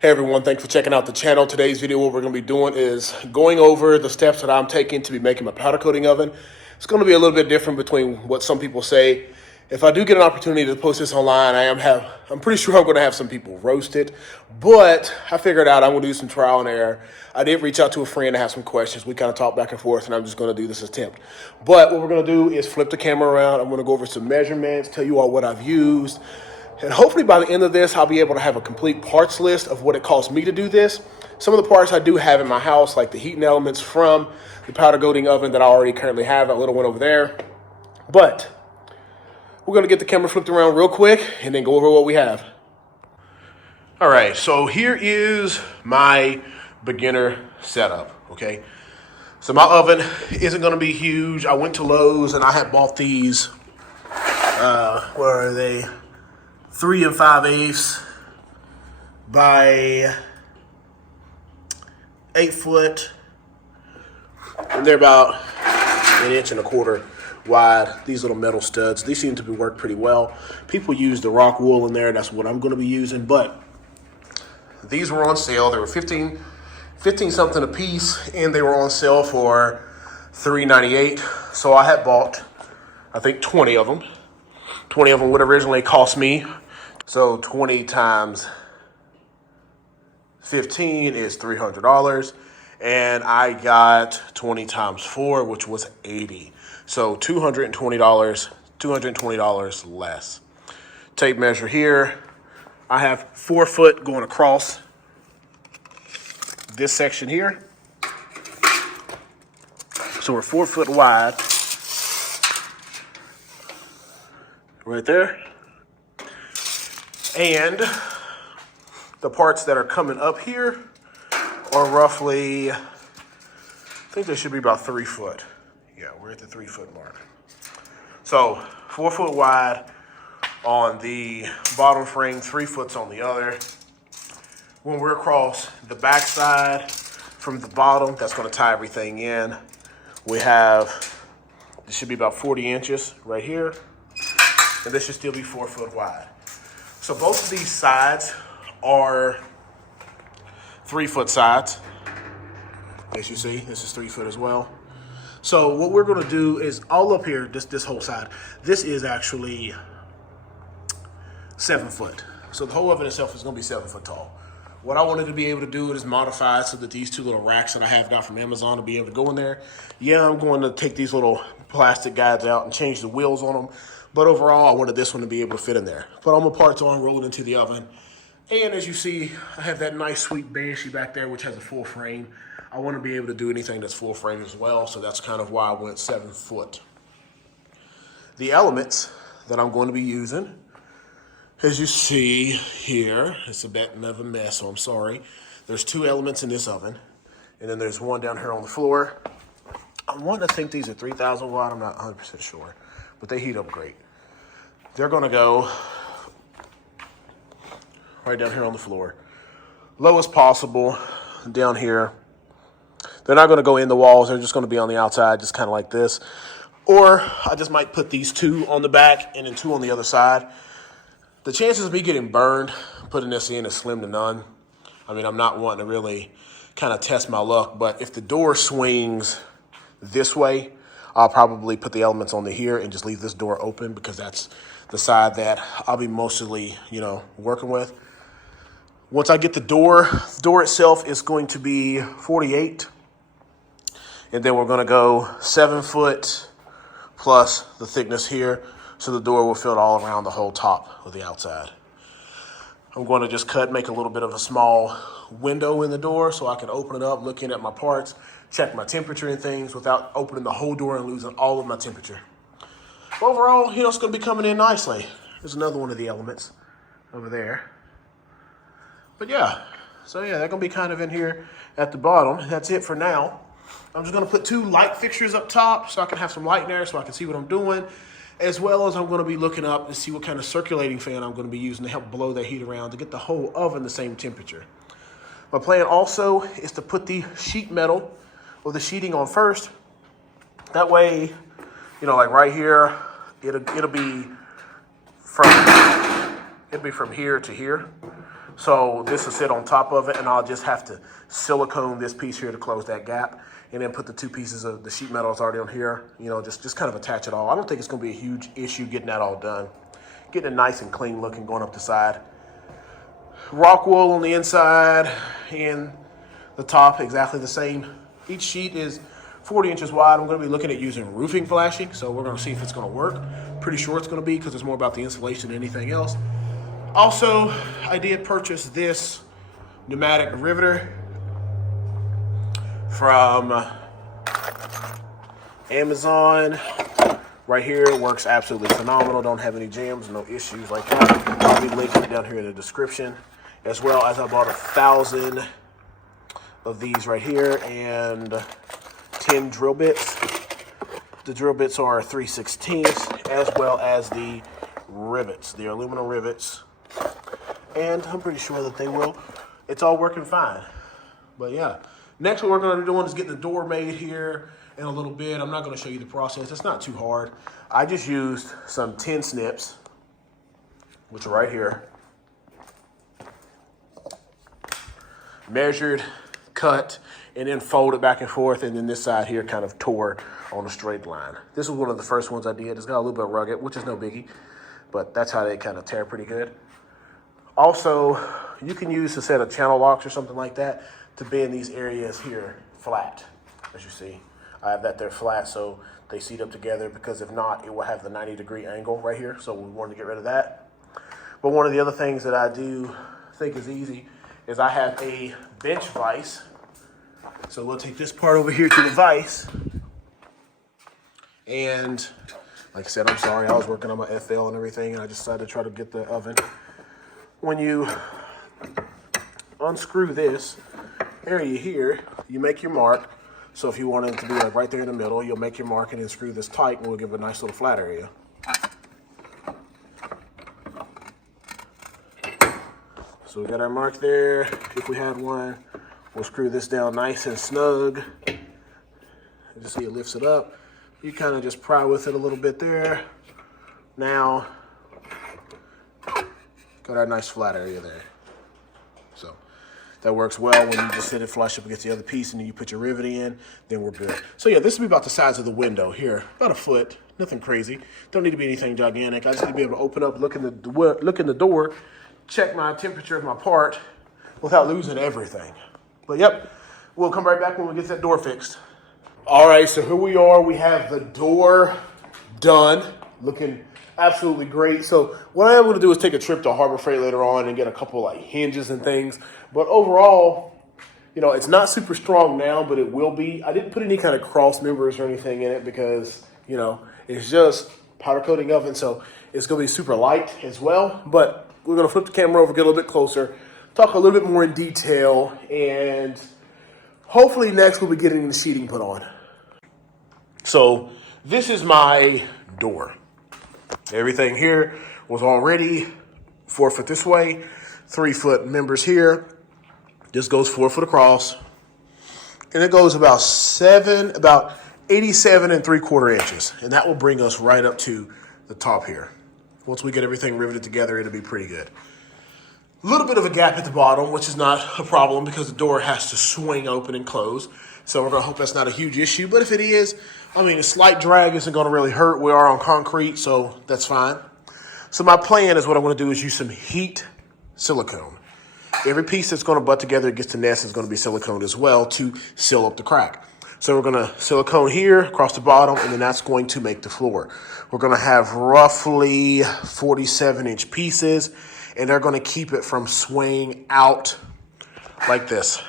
Hey everyone, thanks for checking out the channel. Today's video, what we're going to be doing is going over the steps that I'm taking to be making my powder coating oven. It's going to be a little bit different between what some people say. If I do get an opportunity to post this online, I'm pretty sure I'm going to have some people roast it, but I figured out I'm going to do some trial and error. I did reach out to a friend to have some questions. We kind of talked back and forth, and I'm just going to do this attempt. But what we're going to do is flip the camera around. I'm going to go over some measurements, tell you all what I've used. And hopefully by the end of this, I'll be able to have a complete parts list of what it costs me to do this. Some of the parts I do have in my house, like the heating elements from the powder coating oven that I already currently have, that little one over there. But we're gonna get the camera flipped around real quick and then go over what we have. All right, so here is my beginner setup, okay? So my oven isn't gonna be huge. I went to Lowe's and I had bought these, where are they? 3 5/8 by 8 foot, and they're about 1.25 inches wide. These little metal studs, these seem to be work pretty well. People use the Rockwool in there. That's what I'm going to be using, but these were on sale. They were 15 something a piece, and they were on sale for $3.98. So I had bought, I think, 20 of them. 20 of them would originally cost me. So 20 times 15 is $300. And I got 20 times 4, which was 80. So $220 less. Tape measure here. I have 4 foot going across this section here. So we're 4 foot wide. Right there. And the parts that are coming up here are roughly, I think they should be about 3 foot. Yeah, we're at the 3 foot mark. So 4 foot wide on the bottom frame, 3 foot on the other. When we're across the back side from the bottom, that's going to tie everything in. We have, this should be about 40 inches right here. And this should still be 4 foot wide. So both of these sides are 3 foot sides. As you see, this is 3 foot as well. So what we're gonna do is all up here, this whole side, this is actually 7 foot. So the whole oven itself is gonna be 7 foot tall. What I wanted to be able to do is modify it so that these 2 little racks that I have got from Amazon to be able to go in there. Yeah, I'm going to take these little plastic guides out and change the wheels on them. But overall, I wanted this one to be able to fit in there. Put all my parts on, roll it into the oven. And as you see, I have that nice, sweet Banshee back there, which has a full frame. I want to be able to do anything that's full frame as well, so that's kind of why I went 7 foot. The elements that I'm going to be using, as you see here, it's a bit of a mess, so I'm sorry. There's 2 elements in this oven, and then there's one down here on the floor. I'm wanting to think these are 3,000 watt, I'm not 100% sure, but they heat up great. They're gonna go right down here on the floor. Low as possible down here. They're not gonna go in the walls, they're just gonna be on the outside, just kind of like this. Or I just might put these 2 on the back and then 2 on the other side. The chances of me getting burned putting this in is slim to none. I mean, I'm not wanting to really kind of test my luck, but if the door swings this way, I'll probably put the elements on here and just leave this door open because that's the side that I'll be mostly, working with. Once I get the door itself is going to be 48. And then we're going to go 7 foot plus the thickness here. So the door will fit all around the whole top of the outside. I'm going to just make a little bit of a small window in the door so I can open it up, looking at my parts, check my temperature and things without opening the whole door and losing all of my temperature. Overall, it's going to be coming in nicely. There's another one of the elements over there. But yeah, so yeah, they're going to be kind of in here at the bottom. That's it for now. I'm just going to put 2 light fixtures up top so I can have some light in there so I can see what I'm doing. As well as I'm going to be looking up to see what kind of circulating fan I'm going to be using to help blow that heat around to get the whole oven the same temperature. My plan also is to put the sheet metal or the sheeting on first. That way, like right here, it'll be from here to here. So this will sit on top of it, and I'll just have to silicone this piece here to close that gap, and then put the 2 pieces of the sheet metal that's already on here, you know, just kind of attach it all. I don't think it's gonna be a huge issue getting that all done. Getting it nice and clean looking going up the side. Rockwool on the inside and the top exactly the same. Each sheet is 40 inches wide. I'm gonna be looking at using roofing flashing, so we're gonna see if it's gonna work. Pretty sure it's gonna be, because it's more about the insulation than anything else. Also, I did purchase this pneumatic riveter from Amazon. Right here, it works absolutely phenomenal. Don't have any jams, no issues like that. I'll be linking it down here in the description. As well as I bought 1,000 of these right here and 10 drill bits. The drill bits are 3/16, as well as the rivets, the aluminum rivets. And I'm pretty sure that it's all working fine. But yeah, next what we're gonna be doing is getting the door made here in a little bit. I'm not gonna show you the process, it's not too hard. I just used some tin snips, which are right here. Measured, cut, and then folded back and forth, and then this side here kind of tore on a straight line. This was one of the first ones I did. It's got a little bit rugged, which is no biggie, but that's how they kind of tear pretty good. Also, you can use a set of channel locks or something like that to bend these areas here flat, as you see. I have that there flat so they seat up together, because if not, it will have the 90-degree angle right here, so we wanted to get rid of that. But one of the other things that I do think is easy is I have a bench vise. So we'll take this part over here to the vise. And like I said, I'm sorry, I was working on my FL and everything, and I decided to try to get the oven. When you unscrew this area here, you make your mark. So if you want it to be like right there in the middle, you'll make your mark and then screw this tight, and we'll give it a nice little flat area. So we got our mark there. If we had one, we'll screw this down nice and snug. Just see it lifts it up. You kind of just pry with it a little bit there. Now, got our nice flat area there. So that works well when you just sit it flush up against the other piece, and then you put your rivet in, then we're good. So yeah, this will be about the size of the window here, about a foot, nothing crazy. Don't need to be anything gigantic. I just need to be able to open up, look in the door, check my temperature of my part without losing everything. But yep, we'll come right back when we get that door fixed. All right, so here we are. We have the door done, looking absolutely great. So what I am going to do is take a trip to Harbor Freight later on and get a couple like hinges and things. But overall, you know, it's not super strong now, but it will be. I didn't put any kind of cross members or anything in it because, you know, it's just powder coating oven, so it's going to be super light as well. But we're going to flip the camera over, get a little bit closer, talk a little bit more in detail, and hopefully next we'll be getting the sheeting put on. So this is my door. Everything here was already 4 foot this way, 3 foot members here. This goes 4 foot across, and it goes about 87 and 3/4 inches. And that will bring us right up to the top here. Once we get everything riveted together, it'll be pretty good. A little bit of a gap at the bottom, which is not a problem because the door has to swing open and close. So we're gonna hope that's not a huge issue. But if it is, I mean, a slight drag isn't gonna really hurt. We are on concrete, so that's fine. So my plan is what I'm gonna do is use some heat silicone. Every piece that's gonna butt together against the nest is gonna be silicone as well to seal up the crack. So we're gonna silicone here across the bottom, and then that's going to make the floor. We're gonna have roughly 47-inch pieces, and they're gonna keep it from swaying out like this,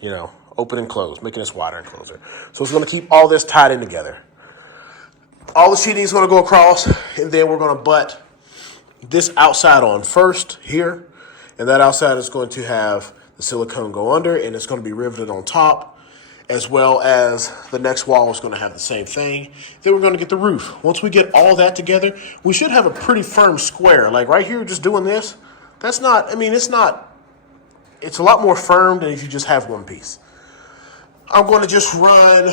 you know, open and close, making this wider and closer. So it's gonna keep all this tied in together. All the sheeting is gonna go across, and then we're gonna butt this outside on first here, and that outside is going to have the silicone go under, and it's gonna be riveted on top, as well as the next wall is gonna have the same thing. Then we're gonna get the roof. Once we get all that together, we should have a pretty firm square. Like right here, just doing this, that's not, I mean, it's a lot more firm than if you just have one piece. I'm gonna just run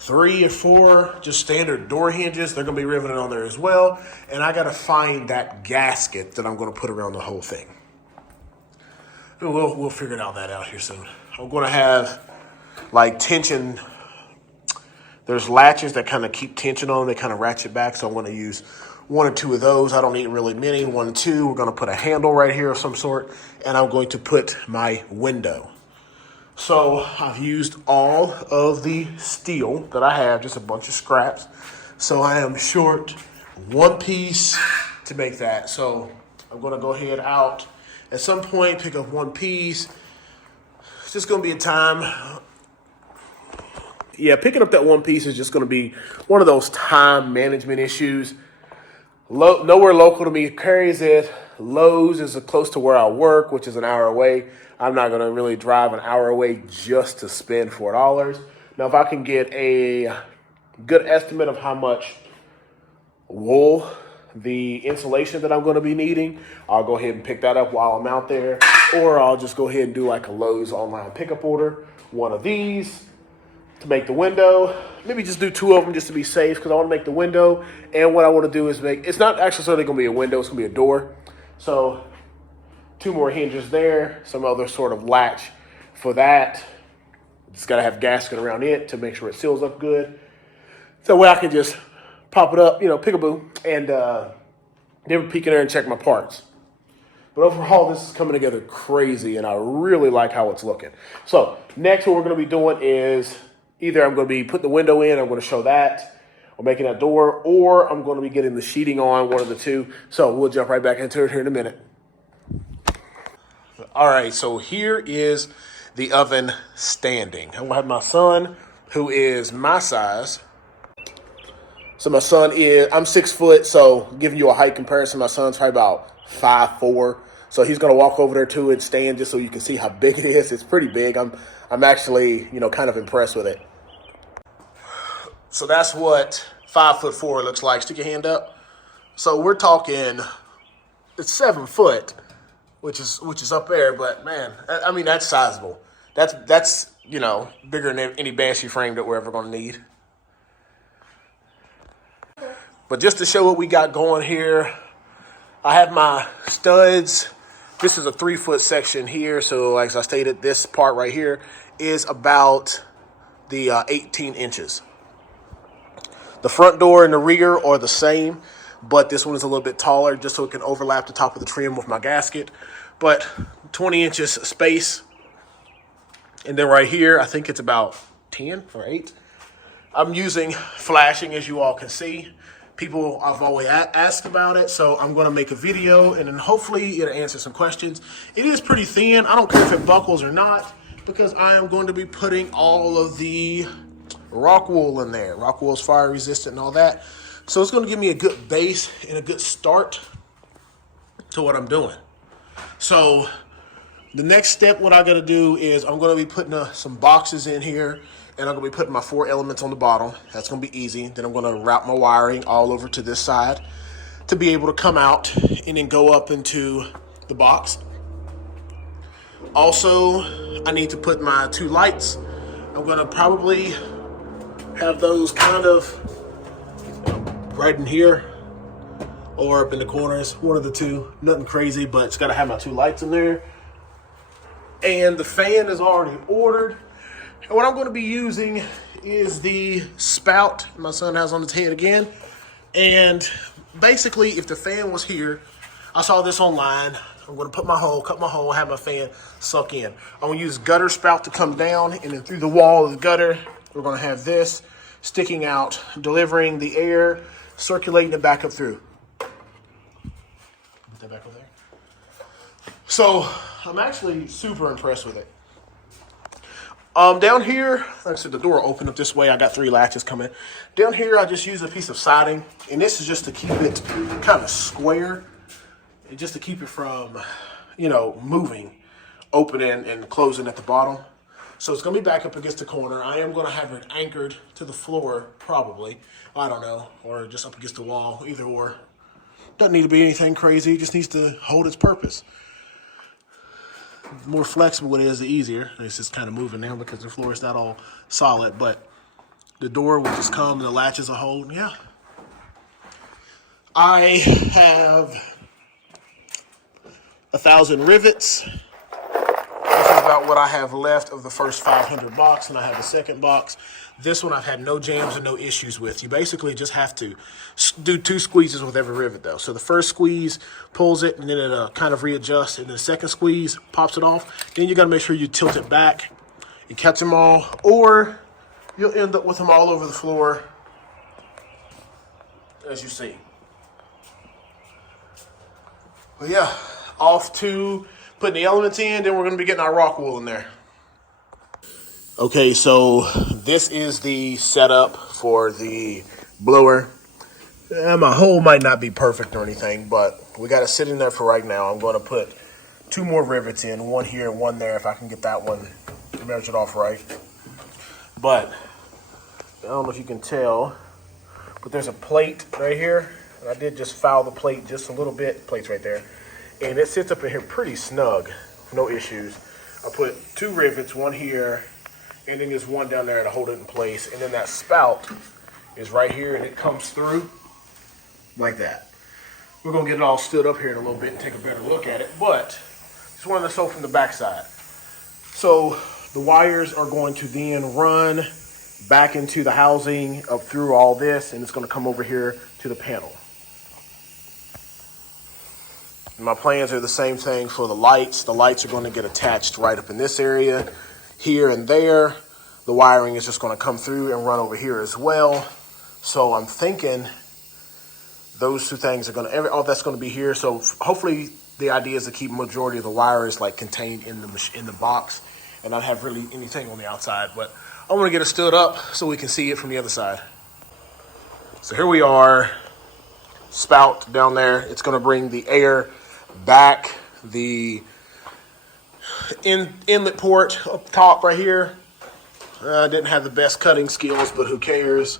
3 or 4 just standard door hinges. They're going to be riveted on there as well. And I got to find that gasket that I'm going to put around the whole thing. We'll figure all that out here soon. I'm going to have like tension. There's latches that kind of keep tension on. They kind of ratchet back. So I'm going to use 1 or 2 of those. I don't need really many. 1 or 2. We're going to put a handle right here of some sort. And I'm going to put my window. So I've used all of the steel that I have, just a bunch of scraps. So I am short 1 piece to make that. So I'm going to go ahead out at some point, pick up 1 piece. It's just going to be a time. Yeah, picking up that 1 piece is just going to be one of those time management issues. Nowhere local to me carries it. Lowe's is close to where I work, which is an hour away. I'm not going to really drive an hour away just to spend $4. Now, if I can get a good estimate of how much wool, the insulation that I'm going to be needing, I'll go ahead and pick that up while I'm out there. Or I'll just go ahead and do like a Lowe's online pickup order. 1 of these to make the window. Maybe just do 2 of them just to be safe, because I want to make the window. And what I want to do is it's not actually certainly going to be a window, it's going to be a door. So 2 more hinges there, some other sort of latch for that. Just got to have gasket around it to make sure it seals up good. So where I can just pop it up, peekaboo, and never peek in there and check my parts. But overall, this is coming together crazy, and I really like how it's looking. So next, what we're going to be doing is either I'm going to be putting the window in, I'm going to show that, or making that door, or I'm going to be getting the sheeting on, 1 of the 2. So we'll jump right back into it here in a minute. All right, so here is the oven standing. I have my son, who is my size. So my son I'm 6 foot, so giving you a height comparison, my son's probably about 5'4". So he's going to walk over there to it, stand, just so you can see how big it is. It's pretty big. I'm actually, kind of impressed with it. So that's what 5'4" looks like. Stick your hand up. So we're talking, it's 7 foot, which is up there. But man, I mean, that's sizable. That's bigger than any Banshee frame that we're ever going to need. But just to show what we got going here, I have my studs. This is a 3-foot section here. So like I stated, this part right here is about the 18 inches. The front door and the rear are the same, but this one is a little bit taller just so it can overlap the top of the trim with my gasket. But 20 inches space. And then right here, I think it's about 10 or 8. I'm using flashing, as you all can see. People have always asked about it, so I'm going to make a video, and then hopefully it'll answer some questions. It is pretty thin. I don't care if it buckles or not, because I am going to be putting all of the Rockwool in there. Rockwool is fire resistant and all that. So it's going to give me a good base and a good start to what I'm doing. So the next step, what I got to do is I'm going to be putting some boxes in here. And I'm going to be putting my 4 elements on the bottom. That's going to be easy. Then I'm going to route my wiring all over to this side to be able to come out and then go up into the box. Also, I need to put my 2 lights. I'm going to probably have those kind of right in here or up in the corners. 1 of the 2. Nothing crazy, but it's got to have my 2 lights in there. And the fan is already ordered. And what I'm going to be using is the spout my son has on his head again. And basically, if the fan was here, I saw this online. I'm going to cut my hole, have my fan suck in. I'm going to use gutter spout to come down, and then through the wall of the gutter, we're going to have this sticking out, delivering the air, circulating it back up through. Put that back over there. So I'm actually super impressed with it. Down here, like I said, the door opened up this way. I got 3 latches coming. Down here, I just use a piece of siding, and this is just to keep it kind of square, and just to keep it from, moving, opening and closing at the bottom. So it's going to be back up against the corner. I am going to have it anchored to the floor, probably. I don't know, or just up against the wall, either or. Doesn't need to be anything crazy. It just needs to hold its purpose. The more flexible it is, the easier. It's just kind of moving now because the floor is not all solid, but The door will just come and the latches will hold. Yeah. I have 1,000 rivets. This is about what I have left of the first 500 box, and I have the second box. This one I've had no jams and no issues with. You basically just have to do 2 squeezes with every rivet, though. So the first squeeze pulls it, and then it kind of readjusts, and then the second squeeze pops it off. Then you got to make sure you tilt it back and catch them all, or you'll end up with them all over the floor, as you see. But yeah, off to putting the elements in, then we're going to be getting our Rockwool in there. Okay, so this is the setup for the blower. My hole might not be perfect or anything, but we got it sitting there for right now. I'm going to put 2 more rivets in, one here and one there, if I can get that one measured off right. But I don't know if you can tell, but there's a plate right here. And I did just foul the plate just a little bit. Plate's right there. And it sits up in here pretty snug. No issues. I put 2 rivets, one here, and then there's one down there to hold it in place. And then that spout is right here, and it comes through like that. We're going to get it all stood up here in a little bit and take a better look at it. But just wanted to show from the backside. So the wires are going to then run back into the housing up through all this, and it's going to come over here to the panel. And my plans are the same thing for the lights. The lights are going to get attached right up in this area, here and there. The wiring is just going to come through and run over here as well. So I'm thinking those 2 things are going to, all that's going to be here. So hopefully the idea is to keep majority of the wires like contained in the box and not have really anything on the outside. But I want to get it stood up so we can see it from the other side. So here we are, spout down there. It's going to bring the air back. The inlet port up top right here. I didn't have the best cutting skills, but who cares?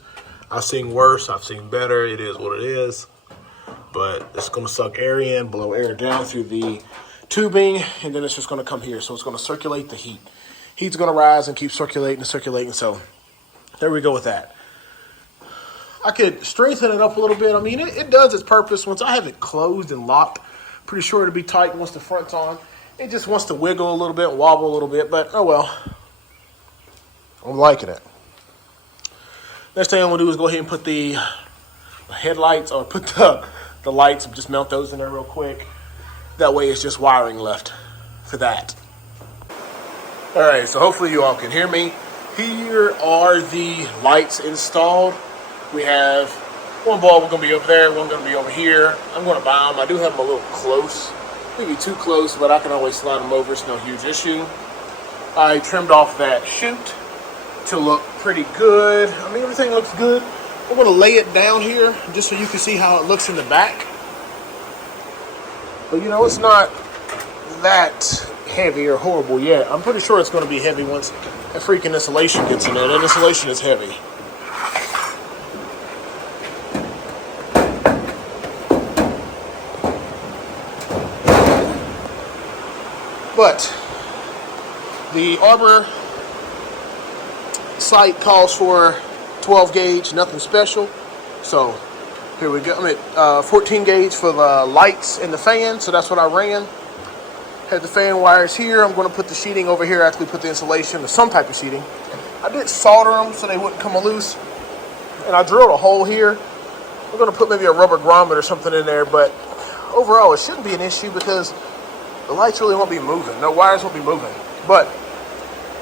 I've seen worse, I've seen better. It is what it is. But it's going to suck air in, blow air down through the tubing, and then it's just going to come here. So it's going to circulate the heat. Heat's going to rise and keep circulating and circulating. So there we go with that. I could strengthen it up a little bit. I mean, it does its purpose. Once I have it closed and locked, pretty sure it'll be tight once the front's on. It just wants to wiggle a little bit, wobble a little bit, but oh well. I'm liking it. Next thing I'm going to do is go ahead and put the headlights, or put the lights, just mount those in there real quick. That way it's just wiring left for that. All right, so hopefully you all can hear me. Here are the lights installed. We have one bulb going to be over there, one going to be over here. I'm going to buy them. I do have them a little close, maybe too close, but I can always slide them over. It's no huge issue. I trimmed off that chute to look pretty good. I mean, everything looks good. I'm going to lay it down here just so you can see how it looks in the back. But, you know, it's not that heavy or horrible yet. I'm pretty sure it's going to be heavy once that freaking insulation gets in there. That insulation is heavy. But the Arbor site calls for 12 gauge, nothing special. So here we go. I'm at 14 gauge for the lights and the fan, so that's what I ran. Had the fan wires here. I'm going to put the sheeting over here after we put the insulation, or some type of sheeting. I did solder them so they wouldn't come loose, and I drilled a hole here. I'm going to put maybe a rubber grommet or something in there, but overall it shouldn't be an issue because the lights really won't be moving. No wires won't be moving. But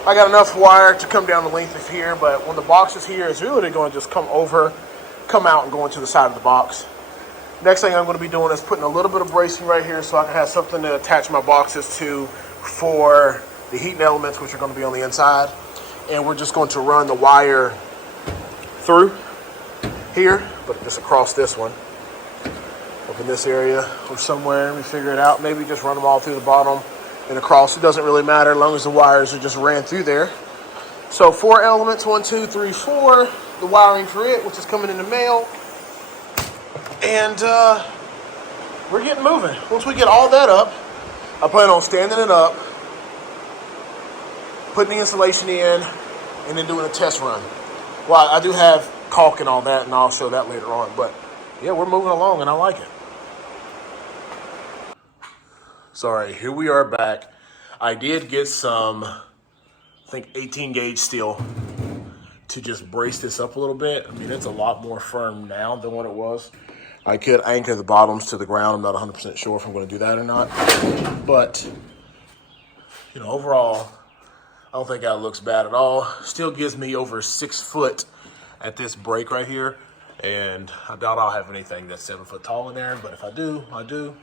I got enough wire to come down the length of here, but when the box is here, it's really going to just come out and go into the side of the box. Next thing I'm going to be doing is putting a little bit of bracing right here so I can have something to attach my boxes to for the heating elements, which are going to be on the inside. And we're just going to run the wire through here, but just across this one. Up in this area or somewhere, we figure it out. Maybe just run them all through the bottom and across. It doesn't really matter as long as the wires are just ran through there. So 4 elements, 1, 2, 3, 4. The wiring for it, which is coming in the mail. And we're getting moving. Once we get all that up, I plan on standing it up, putting the insulation in, and then doing a test run. Well, I do have caulk and all that, and I'll show that later on. But yeah, we're moving along, and I like it. Sorry, here we are back. I did get some, I think, 18 gauge steel to just brace this up a little bit. I mean, it's a lot more firm now than what it was. I could anchor the bottoms to the ground. I'm not 100% sure if I'm going to do that or not. But, you know, overall, I don't think that looks bad at all. Still gives me over 6 foot at this break right here. And I doubt I'll have anything that's 7 foot tall in there. But if I do, I do.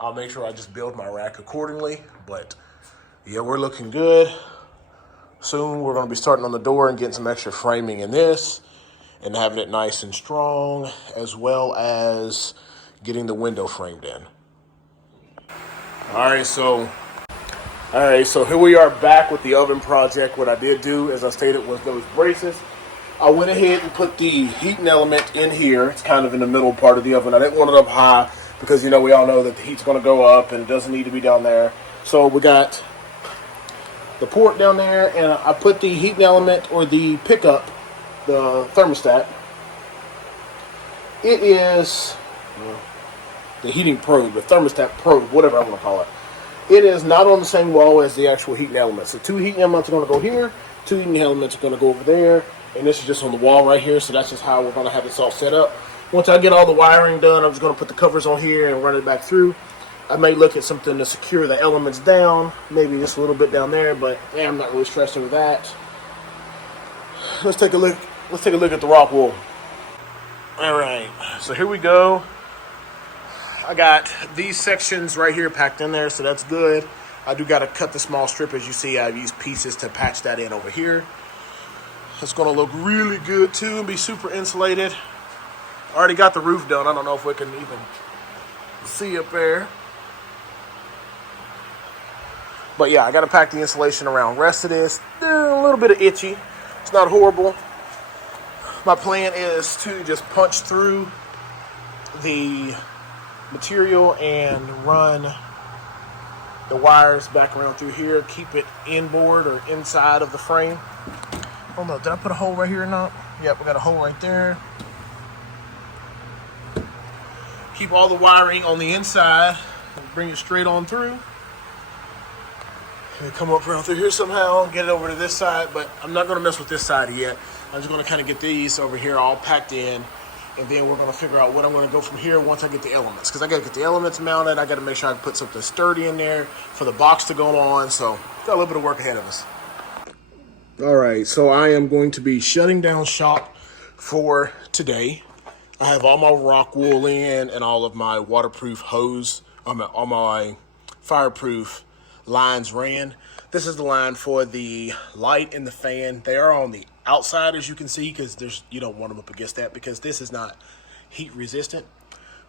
I'll make sure I just build my rack accordingly. But yeah, we're looking good. Soon we're going to be starting on the door and getting some extra framing in this and having it nice and strong, as well as getting the window framed in. All right, so here we are back with the oven project. What I did do, as I stated, was those braces. I went ahead and put the heating element in here. It's kind of in the middle part of the oven. I didn't want it up high because, you know, we all know that the heat's going to go up and it doesn't need to be down there. So we got the port down there, and I put the heating element, or the pickup, the thermostat. It is the heating probe, the thermostat probe, whatever I want to call it. It is not on the same wall as the actual heating elements. The 2 heating elements are going to go here, 2 heating elements are going to go over there, and this is just on the wall right here, so that's just how we're going to have this all set up. Once I get all the wiring done, I'm just going to put the covers on here and run it back through. I may look at something to secure the elements down, maybe just a little bit down there, but yeah, I'm not really stressed over that. Let's take a look at the Rockwool. All right, so here we go. I got these sections right here packed in there, so that's good. I do got to cut the small strip. As you see, I've used pieces to patch that in over here. It's going to look really good too and be super insulated. I already got the roof done. I don't know if we can even see up there. But yeah, I got to pack the insulation around. Rest of this, a little bit of itchy. It's not horrible. My plan is to just punch through the material and run the wires back around through here. Keep it inboard or inside of the frame. Oh no, did I put a hole right here or not? Yep, we got a hole right there. Keep all the wiring on the inside and bring it straight on through. And come up around through here somehow, get it over to this side, but I'm not going to mess with this side yet. I'm just going to kind of get these over here all packed in, and then we're going to figure out what I'm going to go from here once I get the elements. Because I got to get the elements mounted. I got to make sure I can put something sturdy in there for the box to go on. So got a little bit of work ahead of us. All right, so I am going to be shutting down shop for today. I have all my Rockwool in and all of my waterproof hose, all my fireproof lines ran. This is the line for the light and the fan. They are on the outside, as you can see, because you don't want them up against that, because this is not heat resistant.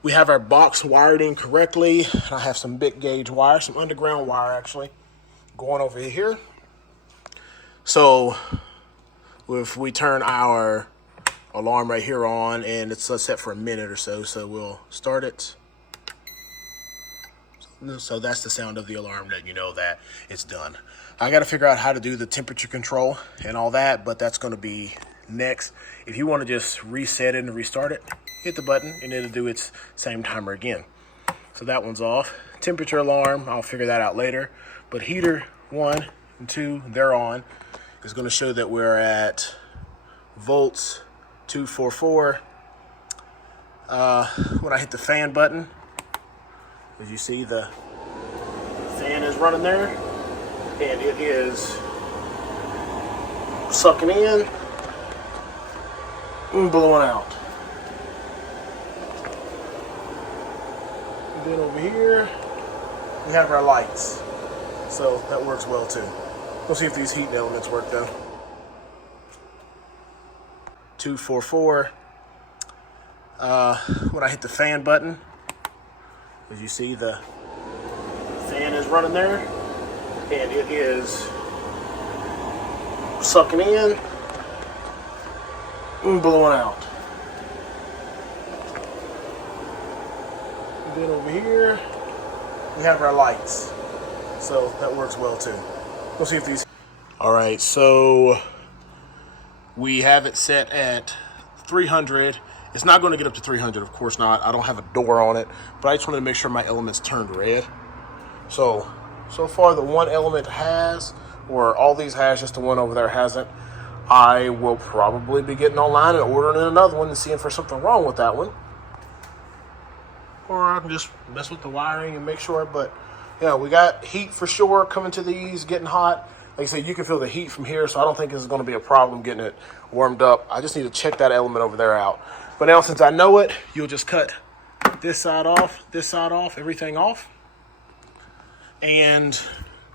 We have our box wired in correctly. I have some big gauge wire, some underground wire actually, going over here. So if we turn our alarm right here on, and it's set for a minute or so, so we'll start it. So that's the sound of the alarm, that you know that it's done. I got to figure out how to do the temperature control and all that, but that's going to be next. If you want to just reset it and restart it, hit the button and it'll do its same timer again. So that one's off. Temperature alarm, I'll figure that out later. But heater 1 and 2, they're on. It's going to show that we're at volts 244. When I hit the fan button, as you see, the fan is running there, and it is sucking in and blowing out. And then over here, we have our lights. So that works well too. We'll see if these heating elements work though. 244. When I hit the fan button, as you see, the fan is running there, and it is sucking in and blowing out. And then over here, we have our lights. So that works well too. We'll see if these... All right, so We have it set at 300. It's not going to get up to 300, of course not. I don't have a door on it, but I just wanted to make sure my elements turned red. So far the one element has, or all these has, just the one over there hasn't. I will probably be getting online and ordering another one and seeing if there's something wrong with that one. Or I can just mess with the wiring and make sure. But yeah, we got heat for sure coming to these, getting hot. Like I said, you can feel the heat from here, so I don't think this is going to be a problem getting it warmed up. I just need to check that element over there out. But now, since I know it, you'll just cut this side off, everything off. And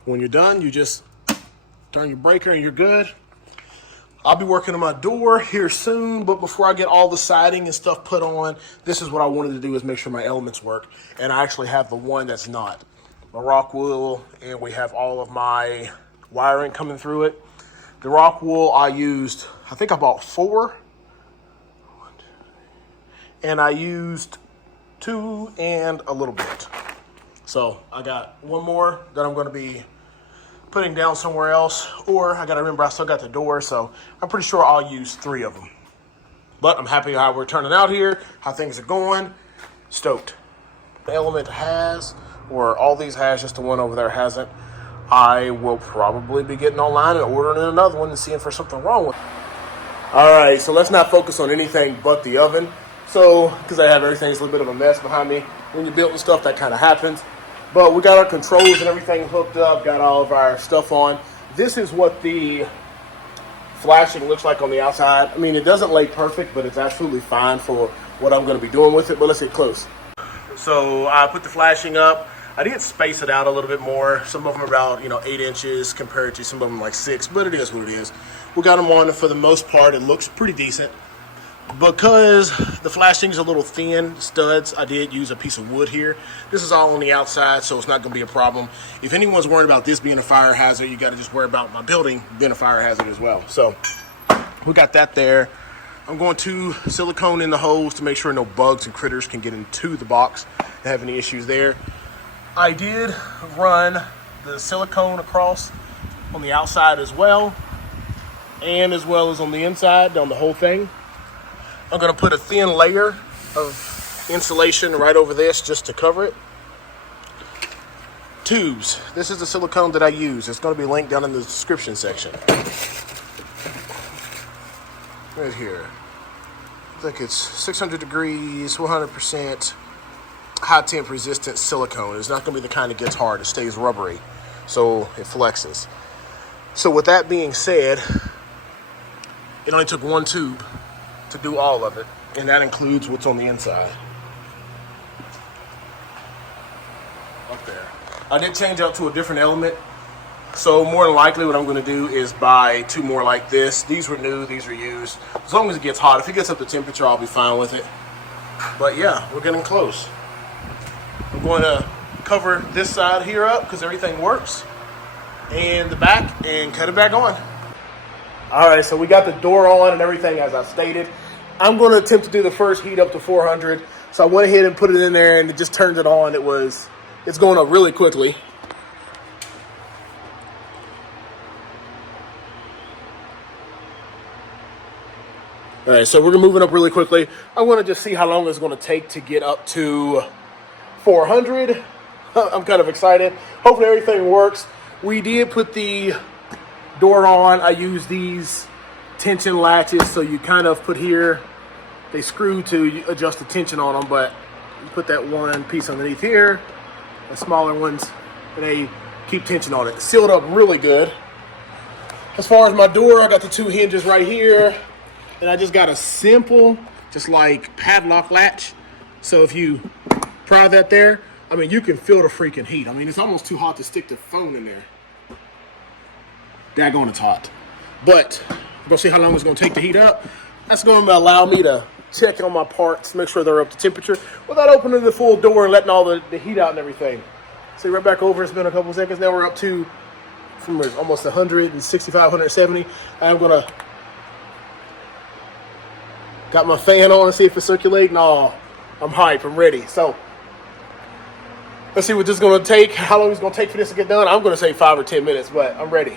when you're done, you just turn your breaker and you're good. I'll be working on my door here soon, but before I get all the siding and stuff put on, this is what I wanted to do, is make sure my elements work. And I actually have the one that's not. My Rockwool, and we have all of my wiring coming through it. The Rockwool I used, I think I bought 4. And I used 2 and a little bit. So I got one more that I'm going to be putting down somewhere else, or I got to remember I still got the door, so I'm pretty sure I'll use 3 of them. But I'm happy how we're turning out here, how things are going. Stoked. The element has, or all these has, just the one over there hasn't. I will probably be getting online and ordering another one and seeing if there's something wrong with it. All right, so let's not focus on anything but the oven. So, because I have everything's a little bit of a mess behind me. When you're building stuff, that kind of happens. But we got our controls and everything hooked up, got all of our stuff on. This is what the flashing looks like on the outside. I mean, it doesn't lay perfect, but it's absolutely fine for what I'm going to be doing with it. But let's get close. So I put the flashing up. I did space it out a little bit more. Some of them are about 8 inches compared to some of them like 6, but it is what it is. We got them on, and for the most part, it looks pretty decent. Because the flashing's a little thin studs, I did use a piece of wood here. This is all on the outside, so it's not going to be a problem. If anyone's worried about this being a fire hazard, you got to just worry about my building being a fire hazard as well. So we got that there. I'm going to silicone in the holes to make sure no bugs and critters can get into the box and have any issues there. I did run the silicone across on the outside as well, and as well as on the inside, down the whole thing. I'm going to put a thin layer of insulation right over this just to cover it. Tubes. This is the silicone that I use. It's going to be linked down in the description section. Right here. I think it's 600 degrees, 100% high temp resistant silicone. It's not going to be the kind that gets hard. It stays rubbery, so it flexes. So with that being said, it only took 1 tube to do all of it, and that includes what's on the inside. Up there. I did change out to a different element, so more than likely what I'm going to do is buy 2 more like this. These were new, these were used. As long as it gets hot, if it gets up to temperature, I'll be fine with it. But yeah, we're getting close. I'm going to cover this side here up because everything works, and the back, and cut it back on. All right, so we got the door on and everything as I stated. I'm going to attempt to do the first heat up to 400. So I went ahead and put it in there, and it just turned it on. It's going up really quickly. All right, so we're moving up really quickly. I want to just see how long it's going to take to get up to 400. I'm kind of excited. Hopefully everything works. We did put the door on. I use these tension latches, so you kind of put here, they screw to adjust the tension on them, but you put that one piece underneath here, the smaller ones, and they keep tension on it. It's sealed up really good. As far as my door, I got the 2 hinges right here, and I just got a simple, just like padlock latch. So if you pry that there, I mean, you can feel the freaking heat. I mean, it's almost too hot to stick the phone in there. Daggone, it's hot. But we're gonna see how long it's gonna take to heat up. That's gonna allow me to check on my parts, make sure they're up to temperature without opening the full door and letting all the heat out and everything. See, right back over, it's been a couple seconds. Now we're up to from almost 165, 170. I'm gonna, got my fan on and see if it's circulating. Oh, I'm hype, I'm ready. So Let's see what this is going to take, how long it's going to take for this to get done. I'm going to say 5 or 10 minutes, but I'm ready.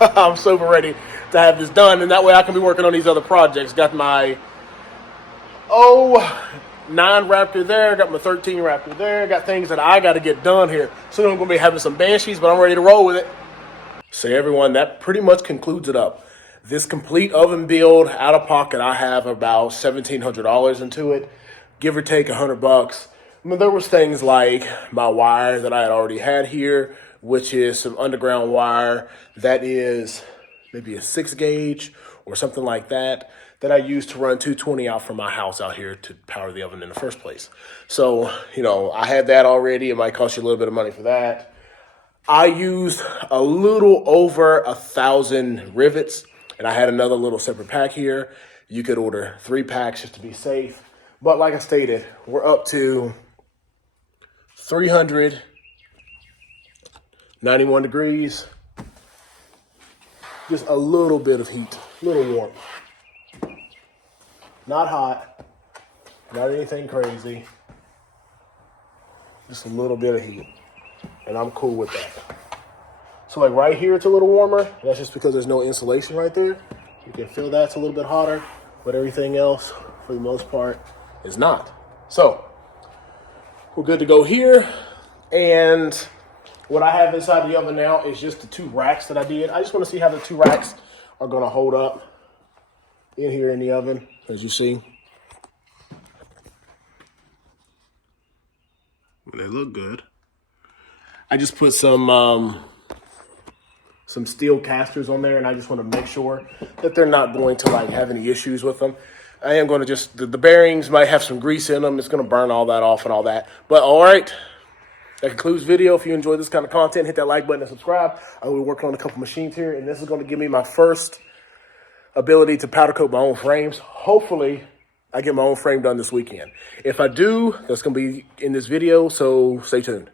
I'm super ready to have this done, and that way I can be working on these other projects. Got my 9 Raptor there, got my 13 Raptor there, got things that I got to get done here. Soon I'm going to be having some Banshees, but I'm ready to roll with it. So everyone, that pretty much concludes it up. This complete oven build, out of pocket, I have about $1,700 into it, give or take $100. I mean, there was things like my wire that I had already had here, which is some underground wire that is maybe a 6 gauge or something like that, that I used to run 220 out from my house out here to power the oven in the first place. So, you know, I had that already. It might cost you a little bit of money for that. I used a little over 1,000 rivets, and I had another little separate pack here. You could order 3 packs just to be safe. But like I stated, we're up to 391 degrees. Just a little bit of heat, a little warm. Not hot, not anything crazy. Just a little bit of heat. And I'm cool with that. So like right here, it's a little warmer. That's just because there's no insulation right there. You can feel that's a little bit hotter, but everything else, for the most part, is not. So we're good to go here. And what I have inside the oven now is just the 2 racks that I did. I just want to see how the 2 racks are going to hold up in here in the oven, as you see. They look good. I just put some steel casters on there, and I just want to make sure that they're not going to like have any issues with them. I am going to just, the bearings might have some grease in them. It's going to burn all that off and all that. But all right, that concludes the video. If you enjoy this kind of content, hit that like button and subscribe. I will be working on a couple machines here, and this is going to give me my first ability to powder coat my own frames. Hopefully, I get my own frame done this weekend. If I do, that's going to be in this video, so stay tuned.